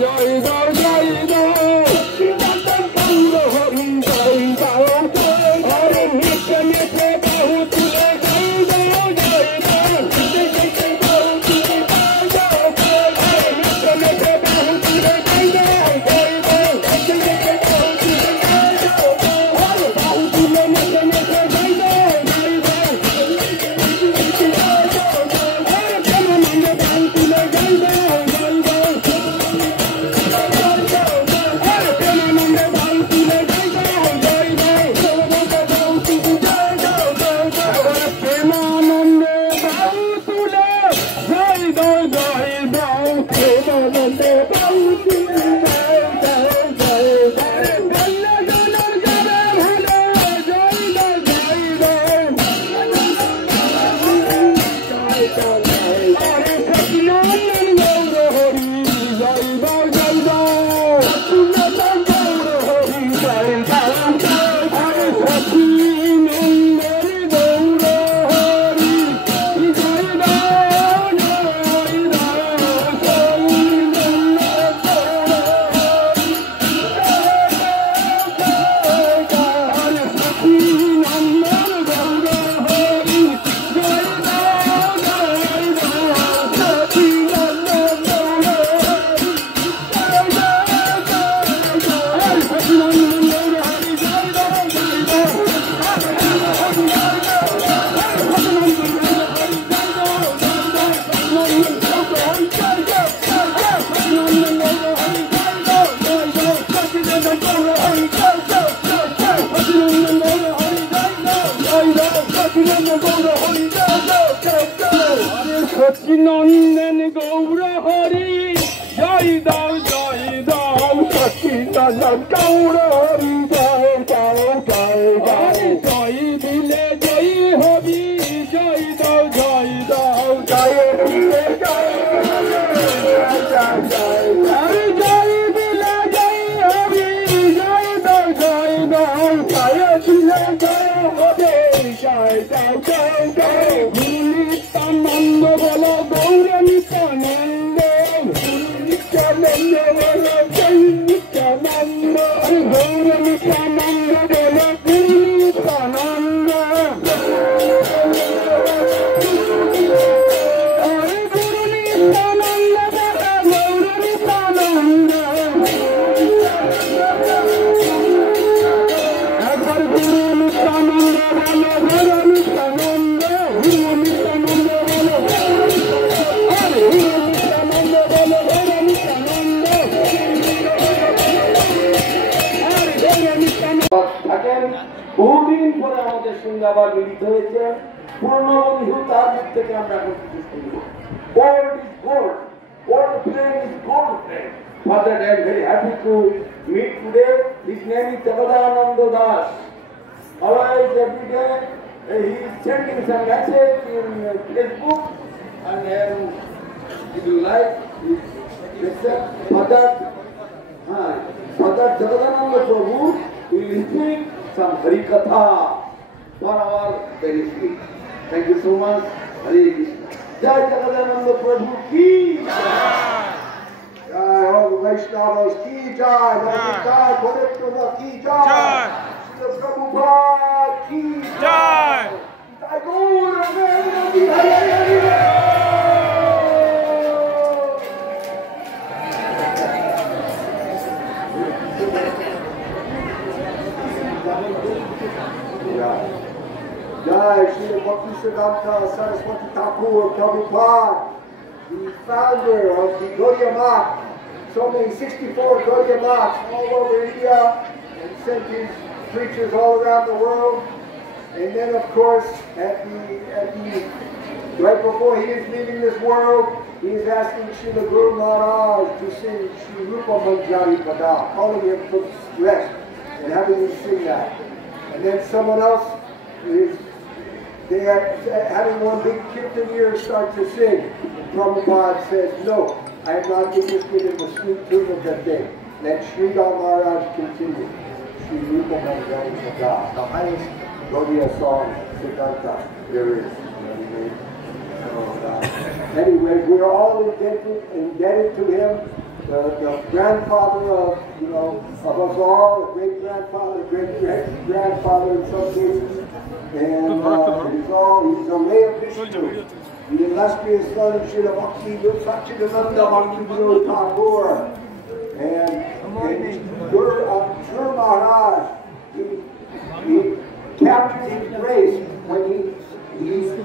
জয় দর নন্দন গৌর হরি জয় দাও সচিদানন্দ গৌর হরি জয় দাও জয় দিলে জয় হবি জয় দাও জয় দিলে জয় দিলে জয় হবি জয় দাও জয় দিলে জয় হবে জয় দাও নিত্যানন্দ বলো গৌর নিত্যানন্দ নিত্যানন্দ বলো জয় নিত্যানন্দ গৌর নিত্যানন্দ বলো গুরু নিত্যানন্দ গুরু নিত্যানন্দ বলো গৌর নিত্যানন্দ একবার গুরু নিত্যানন্দ বলো গৌর নিত্যানন্দ গুরু নিত্যানন্দ বলো বহুদিন পরে আমাদের সঙ্গে আবার মিলিত হয়েছে পুরনো বন্ধু তার দিক থেকে আমরা Gold is gold. Old friend is gold friend. Father, I am very happy to meet today. His name is Jagadananda Das. Always every day he is sending some message in Facebook and if you like Father Jagadananda Prabhu will speak some Hari Katha for our benefit. Thank you so much. Hare Krishna. Jai Jagadananda Prabhu ki Jai. All the Vaishnavas ki Jai. Jai Bhagavan ki Jai. Srila Prabhupada ki Jai. Jai Gaura Mehri Hare Hare. Jai Srila Bhaktisiddhanta Saraswati Thakur Prabhupada, the founder of the Gaudiya Math, so many 64 Gaudiya Maths all over India, and sent his preachers all around the world. And then, of course, right before he is leaving this world, he is asking Srila Guru Maharaj to sing Shri Rupa Manjari Pada, calling him to rest and having him sing that. And then someone else they are having one big kirtan year start to sing. Prabhupada says, no, I am not interested in the sweet tune of that day. Let Sridhar Maharaj continue. Shri Rupa Manjari Pada, the highest Gaudiya song, Siddhanta, there is. Anyway, we're all indebted to him. The grandfather of us all, the great-grandfather, great-great-grandfather in some cases, and he's a ray of Vishnu. The illustrious son of Srila Bhakti Satchidananda Bhakti Vinod Thakur, and Guru Maharaj, he captured his grace when he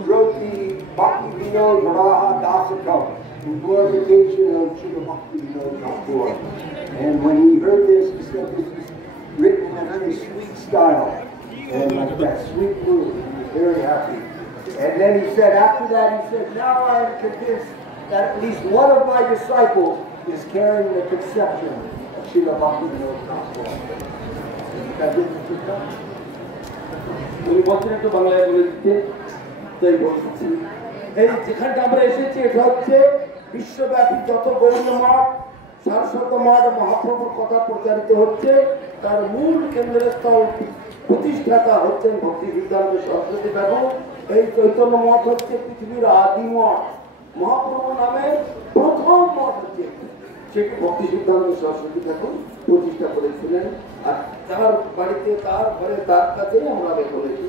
wrote the Bhakti Vinod Varaha Dasakam, in glorification of Srila Bhakti Vinod Thakur. And when he heard this, he said this is written in a very sweet style, and like that sweet mood. He was very happy. And then he said, after that, he said, now I am convinced that at least one of my disciples is carrying the conception of Srila Bhakti Vinod Thakur. That didn't keep coming. উনি বলছেন একটু বাংলায় বলে দিতে, তাই বলছি এই যেখানটা আমরা এসেছি এটা হচ্ছে বিশ্বব্যাপী যত গৌড়ীয় মঠ, সারস্বত মঠ মহাপ্রভুর কথা প্রচারিত হচ্ছে, তার মূল কেন্দ্রস্থল প্রতিষ্ঠাতা হচ্ছেন ভক্তি সিদ্ধান্ত সরস্বতী ঠাকুর। এই চৈতন্য মঠ হচ্ছে পৃথিবীর আদি মঠ, মহাপ্রভু নামে প্রথম মঠ হচ্ছে সেটি ভক্তি সিদ্ধান্ত সরস্বতী ঠাকুর প্রতিষ্ঠা করেছিলেন। আর তার বাড়িতে তার ঘরে তার কাছেই আমরা করেছি।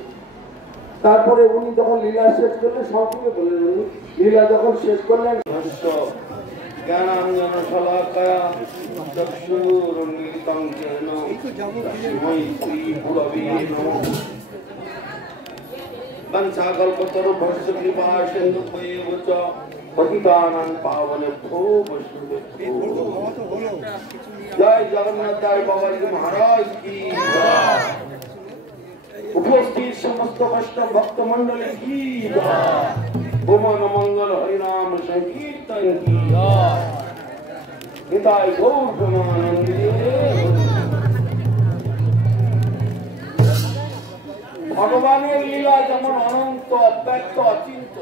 তারপরে উনি যখন লীলা শেষ করলেন, সংক্ষেপে বললেন, উনি লীলা যখন শেষ করলেন, জ্ঞানাঞ্জন শলাকায়া চক্ষুরুন্মিলিতং যেন তস্मै শ্রী গুরবে নমঃ। বংশাকল্পতরুভ্যশ্চ কৃপা সিন্ধুভ্যেব চ পতিতানাং পাবনেভ্যো বৈষ্ণবেভ্যো। জয় জগন্নাথ দাস বাবাজি মহারাজ কি জয়। উপস্থিত সমস্ত বৈষ্ণব ভক্ত মন্ডলী কি জয়। भुवन मंगल हरिनाम संकीर्तन की हिताय गौर प्रेमानंदे। ভগবানের লীলা যেমন অনন্ত অব্যক্ত অচিন্ত,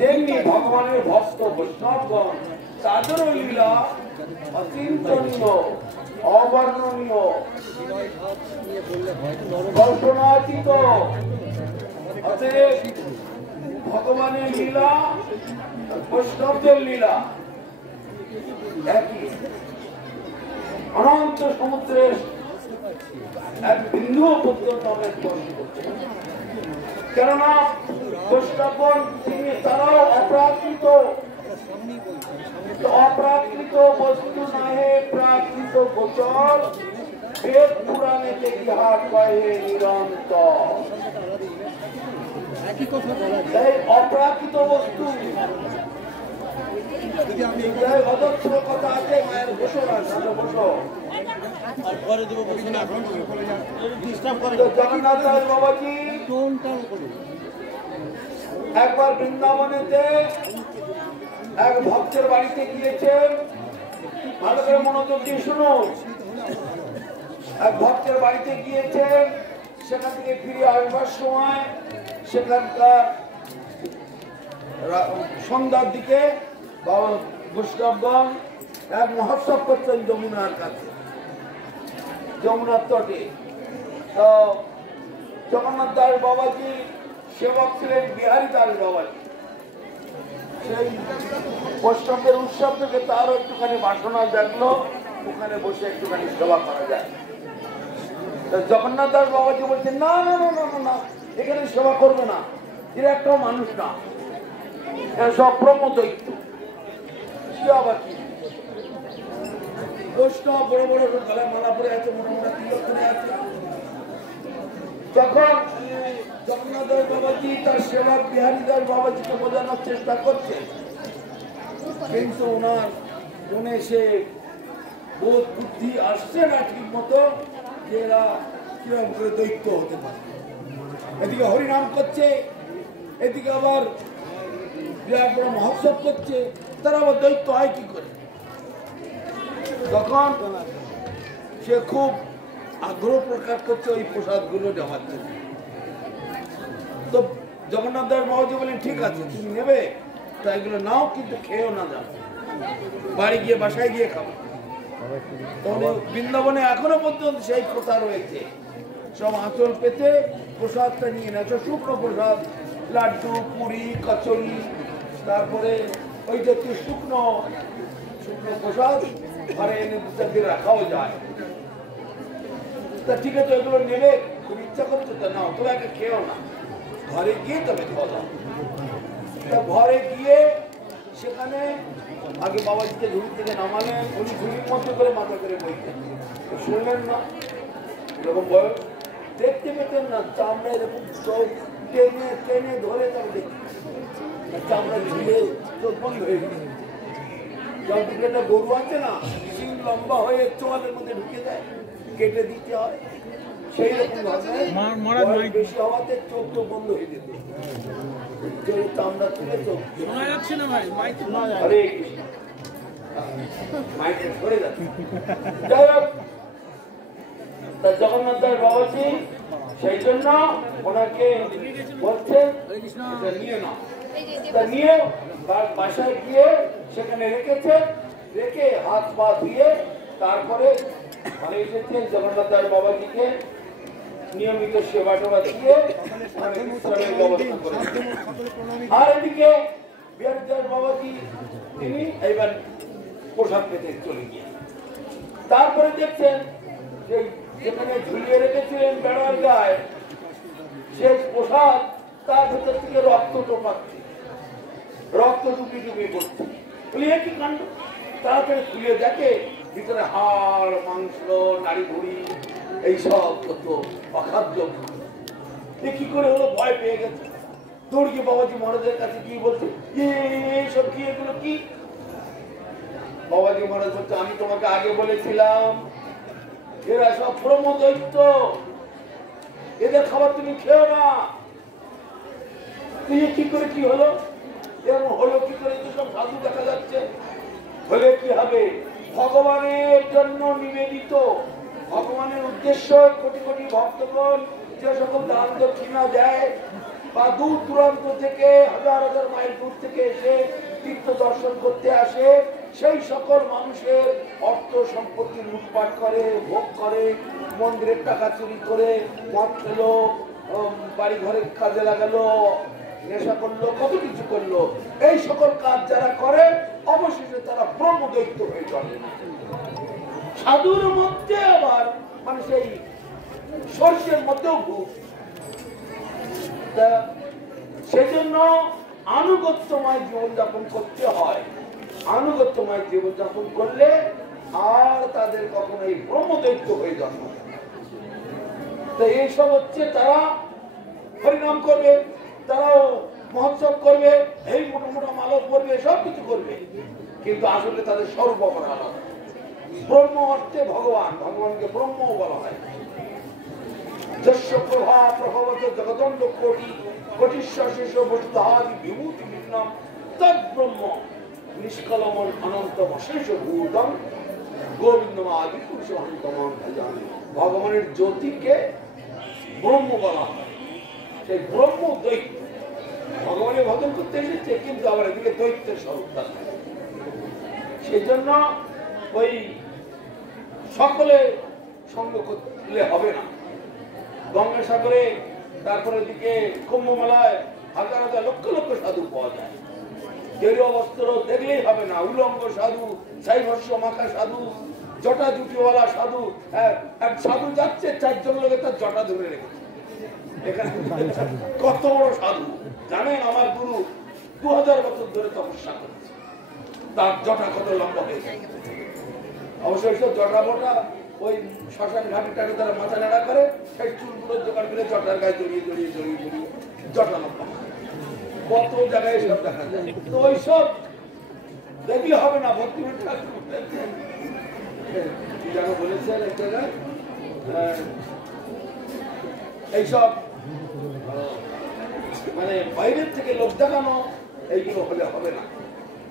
তেমনি ভগবানের ভক্ত বৈষ্ণবগণ তাদেরও লীলা অচিন্তনীয়, অবর্ণনীয়, কল্পনাতীত। অতএব ভগবানের লীলা বৈষ্ণবদের লীলা একই। অনন্ত সমুদ্রের এক বিন্দু পর্যন্ত আমরা স্পর্শ করতে পারি, কেননা বৈষ্ণবগণ তিনি তারাও অপ্রাকৃত। অপ্রাকৃত বস্তু নাহে প্রাকৃত গোচর, বেদ পুরাণেতে ইহা কহে নিরন্তর। অপ্রাকৃত বস্তু অদর্থ কথা আছে। মায়ের বসো না, বসো। জগন্নাথ দাস বাবাজি একবার বৃন্দাবনেতে এক ভক্তের বাড়িতে গিয়েছেন। ভালো করে মনোযোগ দিয়ে শুনুন। এক ভক্তের বাড়িতে গিয়েছেন, সেখান থেকে ফিরে আসবার সময় সেখানকার সন্ধ্যার দিকে বৈষ্ণবগণ এক মহোৎসব করছেন যমুনার কাছে, যমুনার তটে। তো জগন্নাথ দাস বাবাজি সেবক ছিলেন বিহারী দাস বাবাজি। সেই বৈষ্ণবের উৎসব থেকে তারও একটুখানি বাসনা জাগলো, ওখানে বসে একটুখানি সেবা করা যায়। জগন্নাথ দাস বাবাজি বলছেন, না না না না না, এখানে সেবা করবে না, এরা একটাও মানুষ না, সব ব্রহ্মদৈত্য। সে আবার কি বৈষ্ণব বড় বড় গলায় মালা পরে আছে, মনে মনে তিলক করে আছে। তখন জগন্নাথ দাস বাবাজি তার সেবক বিহারী দাস বাবাজিকে বোঝানোর চেষ্টা করছে, কিন্তু ওনার মনে সে বোধ বুদ্ধি আসছে না ঠিক মতো যে এরা কিরকম করে দৈত্য হতে পারে। এদিকে হরিনাম করছে, এদিকে আবার বিরাট বড় মহোৎসব করছে, তারা আবার দৈত্য হয় কি করে? তখন সে খুব আগ্রহ প্রকাশ করছে ওই প্রসাদগুলো নেওয়ার জন্য। তো জগন্নাথ দাস বাবাজি বলেন, ঠিক আছে তুমি নেবে, তা এগুলো নাও, কিন্তু খেয়েও না যাও, বাড়ি গিয়ে বাসায় গিয়ে খাবো। বৃন্দাবনে এখনো পর্যন্ত সেই প্রথা রয়েছে, সব আঁচল পেতে প্রসাদটা নিয়ে নেয়, শুকনো প্রসাদ, লাড্ডু, পুরি, কচুরি, তারপরে ওই জাতীয় শুকনো শুকনো প্রসাদ ঘরে এনে দুটাকে রাখাও যায়। তা ঠিক আছে, ওইগুলো নেবে, খুব ইচ্ছা করছে তো নাও, তবে একে খেয়েও না, ঘরে গিয়ে তবে খাওয়া দাও। তা ঘরে গিয়ে সেখানে আগে বাবাজিকে ঝুড়ি থেকে নামালেন, উনি ঝুড়ির মধ্যে করে মাথা করে বইতেন, শুনলেন না, এরকম বয়স দেখতে পেতেন না, চামড়া এরকম চোখ টেনে টেনে ধরে তার দেখতে, চামড়া ঝুলে চোখ বন্ধ হয়ে গেছে। একটা গরু আছে না, শিং লম্বা হয়ে চোয়ালের মধ্যে ঢুকে যায়, কেটে দিতে হয়, সেই রকম ভাবে বেশি হওয়াতে চোখ তো বন্ধ হয়ে যেত, চামড়া তুলে চোখ শোনা যাচ্ছে না ভাই, হরে কৃষ্ণ, মাইকে সরে যাচ্ছে। যাই হোক, জগন্নাথ দাস বাবাজি সেই জন্য ওনাকে বলছেন নিয়ে নাও। তা নিয়ে বাসায় গিয়ে সেখানে রেখেছে, রেখে হাত পা ধুয়ে তারপরে মানে এসেছেন জগন্নাথ দাস বাবাজিকে নিয়মিত সেবা টেবা দিয়ে বিশ্রামের ব্যবস্থা করেছেন। আর এদিকে বিহারী দাস বাবাজি তিনি এইবার প্রসাদ পেতে চলে গিয়ে তারপরে দেখছেন যে যেখানে ঝুলিয়ে রেখেছিলেন বেড়ার গায়ে সেই প্রসাদ, তার ভেতর থেকে রক্ত টোপাচ্ছে, রক্ত টুপি টুপি পড়ছে। বলি একই কাণ্ড, তাড়াতাড়ি খুলে দেখে ভিতরে হাড়, মাংস, নাড়ি ভুড়ি এইসব কত অখাদ্য। কি করে হলো, ভয় পেয়ে গেছে, দৌড়িয়ে বাবাজি মহারাজের কাছে গিয়ে বলছে, এইসব কি, এগুলো কি? বাবাজি মহারাজ বলছে, আমি তোমাকে আগে বলেছিলাম এরা সব ব্রহ্মদৈত্য, এদের খাবার তুমি খেও না। কি করে কি হলো, এরকম হলো কি করে, সব সাধু দেখা যাচ্ছে। হলে কি হবে, ভগবানের জন্য নিবেদিত, ভগবানের উদ্দেশ্য কোটি কোটি ভক্তগণ যে সকল দান দক্ষিণা দেয় বা দূর দূরান্ত থেকে হাজার হাজার মাইল দূর থেকে এসে তীর্থ দর্শন করতে আসে, সেই সকল মানুষের অর্থ সম্পত্তি লুটপাট করে, ভোগ করে, মন্দিরের টাকা চুরি করে, মদ খেলো, বাড়ি ঘরে কাজে লাগালো, নেশা করলো, কত কিছু করলো, এই সকল কাজ যারা করে অবশেষে তারা ব্রহ্মদৈত্য হয়ে যাবে। সাধুর মধ্যে আবার মানে সেই সর্ষের মধ্যেও ভূত। সেজন্য আনুগত্যময় জীবনযাপন করতে হয়। আনুগত্যময় জীবনযাপন করলে আর তাদের কখনোই ব্রহ্মদৈত্য হয়ে জন্ম। তো এইসব হচ্ছে, তারা হরিনাম করবে, তারাও মহোৎসব করবে, এই মোটা মোটা মালক করবে, সব কিছু করবে, কিন্তু আসলে তাদের স্বরূপ আলাদা। ব্রহ্ম অর্থে ভগবান, ভগবানকে ব্রহ্ম বলা হয়। যস্য প্রভা প্রভবত জগদণ্ড কোটি কোটিশ্বশেষ বস্তুহাদি বিভূতি ভিন্নম তদ ব্রহ্ম নিষ্কলমন অনন্তম শেষ ভূতম গোবিন্দম আদি পুরুষ অন্তমান ভজামি। ভগবানের জ্যোতিকে ব্রহ্ম বলা হয়। সেই ব্রহ্ম দৈত্য, ভগবানের ভজন করতে এসেছে কিন্তু আবার এদিকে দৈত্যের স্বরূপ। সেই জন্য ওই সকলে সঙ্গ করলে হবে না। গঙ্গাসাগরে, তারপরে দিকে কুম্ভ মেলায় হাজার হাজার লক্ষ লক্ষ সাধু পাওয়া যায়। গেরুয়া বস্ত্র দেখলেই হবে না, উলঙ্গ সাধু, ছাইভস্য মাখা সাধু, জটা জুটিওয়ালা সাধু। এক সাধু যাচ্ছে, চারজন লোকে তার জটা ধরে রেখেছে। এখানে কত বড় সাধু জানেন? আমার গুরু 2000 বছর ধরে তপস্যা করছে, তার জটা কত লম্বা হয়ে যায়। অবশ্যই সব জটা বটা ওই শ্মশান ঘাটে টাটে তারা মাথা নাড়া করে, সেই চুলগুলো জোগাড় করে জটার গায়ে জড়িয়ে জড়িয়ে জড়িয়ে জড়িয়ে জটা লম্বা। কত জায়গায় সব দেখা যায়। তো ওইসব দেখলে হবে না। ভক্তি যেন বলেছেন এক জায়গায়, এইসব মানে বাইরের থেকে লোক দেখানো, এইগুলো হলে হবে না।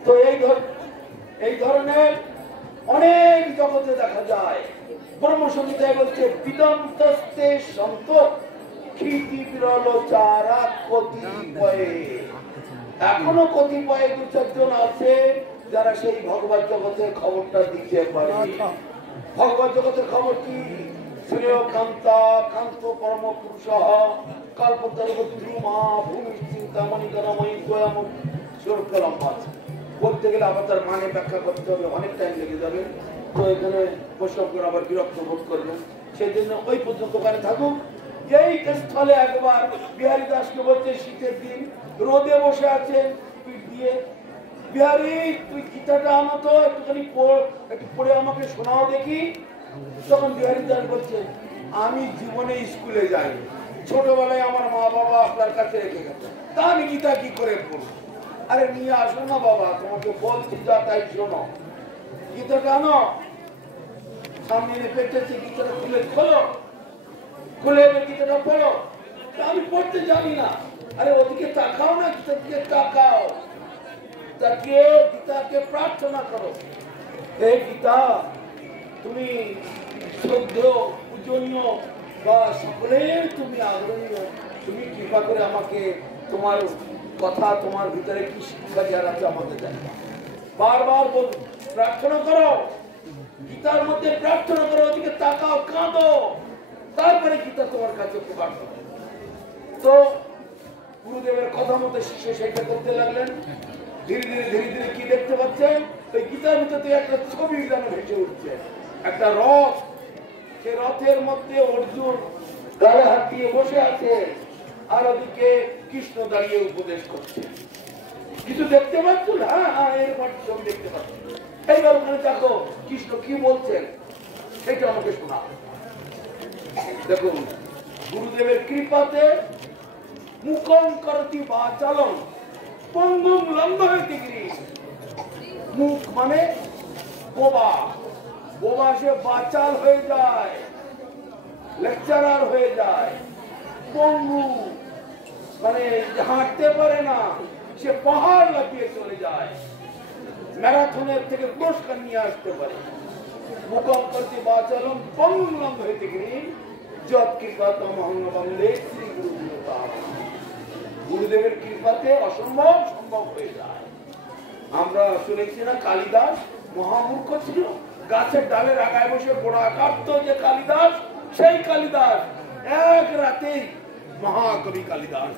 তো এই ধরনের অনেক জগতে দেখা যায়। ব্রহ্মসংহিতায় বলছে বিদন্তস্তে সন্ত ক্ষিতি বিরল চারা কতিপয়ে। এখনো কতিপয়ে 2-4 জন আছে যারা সেই ভগবত জগতের খবরটা দিতে পারে। ভগবত জগতের খবর কি? শ্রেয় কান্তা কান্ত পরম পুরুষ কল্পতরুমা ভূমি চিন্তামণি গণময়ী গোয়াম সুরকলম আছে। বলতে গেলে আবার তার মানে ব্যাখ্যা করতে হবে, অনেক টাইম লেগে যাবে। তো এখানে বৈষ্ণবগণ আবার বিরক্ত বোধ করবেন, সেই জন্য ওই পর্যন্ত ওখানে থাকুক। এই স্থলে একবার বিহারী দাসকে বলছে, শীতের দিন রোদে বসে আছেন পিঠ দিয়ে, বিহারী তুই গীতাটা আনো তো, একটুখানি একটু পড়ে আমাকে শোনাও দেখি। তখন বিহারী দাস বলছে, আমি জীবনে স্কুলে যাই, ছোটবেলায় আমার মা বাবা আপনার কাছে রেখে গেছে, তা আমি গীতা কি করে পড়ব? আরে নিয়ে আসো না বাবা, তোমাকে বলছি যা তাই শোনো, গীতাটা আনো। সামনে পেটেছে, গীতাটা খোলো, খুলে গীতাটা পড়ো। আমি পড়তে জানি না। আরে ওদিকে তাকাও না, গীতার দিকে তাকাও, তাকিয়ে গীতাকে প্রার্থনা করো, হে গীতা তুমি শ্রদ্ধেয় পূজনীয় বা সকলের তুমি আদরণীয়, তুমি কৃপা করে আমাকে তোমার কথা, তোমার ভিতরে কি শিক্ষা দেওয়ার আছে আমাকে জানি। বারবার বল, প্রার্থনা করো, গীতার মধ্যে প্রার্থনা করো, ওদিকে তাকাও, কাঁদো, তারপরে গীতা তোমার কাছে প্রকাশ হবে। তো গুরুদেবের কথা মতো শিষ্য সেটা করতে লাগলেন। ধীরে ধীরে ধীরে ধীরে কি দেখতে পাচ্ছেন? ওই গীতার ভিতরে একটা ছবি যেন ভেসে উঠছে, একটা রথ। সে রথের মধ্যে অর্জুন গায়ে হাত দিয়ে বসে আছে, আর ওদিকে কৃষ্ণ দাঁড়িয়ে উপদেশ করছে। কিছু দেখতে পাচ্ছেন? হ্যাঁ হ্যাঁ, এরপর ছবি দেখতে পাচ্ছেন। এইবার ওখানে দেখো কৃষ্ণ কি বলছেন, সেটা আমাকে শোনা। দেখুন, গুরুদেবের কৃপাতে মুখম করতি বাচালম পঙ্গুম লম্বহতি গিরি। মুখ মানে বোবা, বোবা সে বাচাল হয়ে যায়, লেকচারার হয়ে যায়, পঙ্গু মানে হাঁটতে পারে না, সে পাহাড় লাগিয়ে চলে যায়, ম্যারাথনের থেকে পুরস্কার নিয়ে আসতে পারে। মুখম করতে বাচলম পঙ্গলম হইতে গিরি যত কৃপাতম বন্দে শ্রী গুরুদেবের কৃপাতে অসম্ভব সম্ভব হয়ে যায়। আমরা শুনেছি না, কালিদাস মহামূর্খ ছিল, গাছের ডালের আগায় বসে পড়া কাটতো যে কালিদাস, সেই কালিদাস এক রাতেই মহাকবি কালিদাস।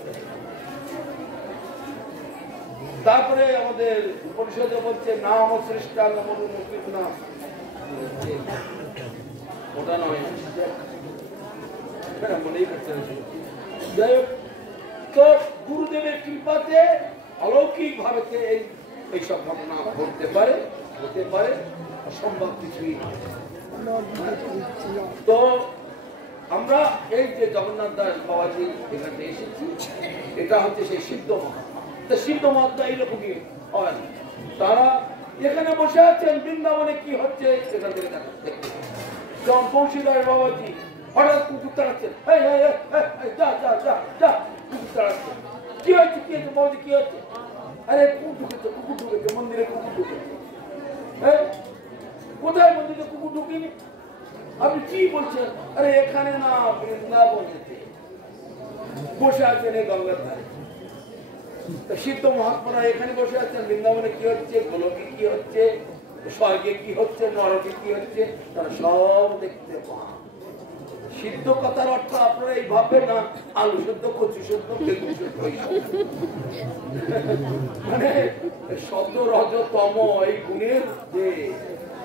তারপরে আমাদের উপনিষদে বলছে নাম সৃষ্টা না, ওটা নয়, মনেই করতে যাই হোক, তো গুরুদেবের কৃপাতে অলৌকিক ভাবে এইসব ঘটনা ঘটতে পারে, হতে পারে, অসম্ভব কিছুই। তো আমরা এই যে জগন্নাথ দাস বাবাজি এখানে এসেছি, এটা হচ্ছে সেই সিদ্ধ মহাত্মা। সিদ্ধ মহাত্মা এইরকমই হয়, তারা এখানে বসে আছেন, বৃন্দাবনে কি হচ্ছে সেখান থেকে দেখতে। যেমন বংশীধর বাবাজি হঠাৎ কুকুর তাড়াচ্ছেন, যা যা যা যা, কুকুর তাড়াচ্ছেন। কি হচ্ছে, কি হচ্ছে বাবাজি, কি হচ্ছে? আরে কুকুর ঢুকেছে, মন্দিরে কুকুর ঢুকেছে। কোথায় মন্দিরে কুকুর ঢুকিনি? আপনি কি বলছেন? আরে এখানে না, বৃন্দাবনেতে বসে আছেন এই গঙ্গার ধারে। সিদ্ধ মহাত্মারা এখানে বসে আছেন, বৃন্দাবনে কি হচ্ছে, গোলকে কি হচ্ছে, স্বর্গে কি হচ্ছে, নরকে কি হচ্ছে, তারা সব দেখতে পান। সিদ্ধ কথার অর্থ আপনারা এই ভাববেন না আলু শুদ্ধ, কচু শুদ্ধ, বেগুন শুদ্ধ, মানে শব্দ রজতম এই গুণের যে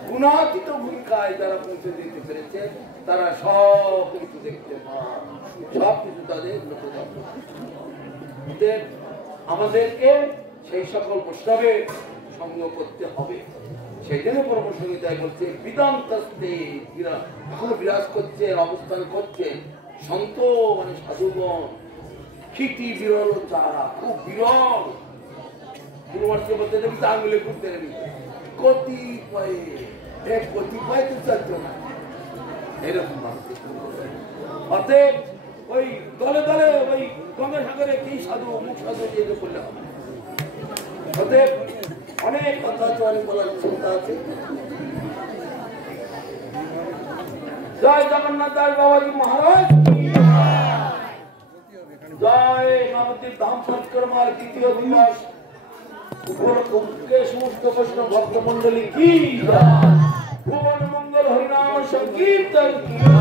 গুণাতীত ভূমিকায় যারা পৌঁছে দিতে পেরেছে, তারা সব কিছু দেখতে পান, সব কিছু তাদের লোকে। আমাদেরকে সেই সকল বৈষ্ণবের সঙ্গ করতে হবে। সেই জন্য পরমসংহিতায় বলছে বিদান্তাস্তে, এখনো বিরাজ করছে, অবস্থান করছে সন্ত মানে সাধুগণ, ক্ষিতি বিরল চারা, খুব বিরল। গুরুমার্কে বলতে দেখি আঙুলে ঘুরতে কতিপয়ে, কতিপয় তো চাচ্ছে না, এরকম অতএব ওই দলে দলে ওই গঙ্গাসাগরে কি সাধু অমুক সাধু যেতে করলে হবে। অতএব অনেক কথা আছে, অনেক বলার ক্ষমতা আছে। জয় জগন্নাথ দাস বাবাজি মহারাজ, জয় নবদ্বীপ ধাম সংস্করণের দ্বিতীয় দিবস উপলক্ষে সমস্ত বৈষ্ণব ভক্ত মন্ডলী কি ভুবন মঙ্গল হরিনাম সংকীর্তন কি।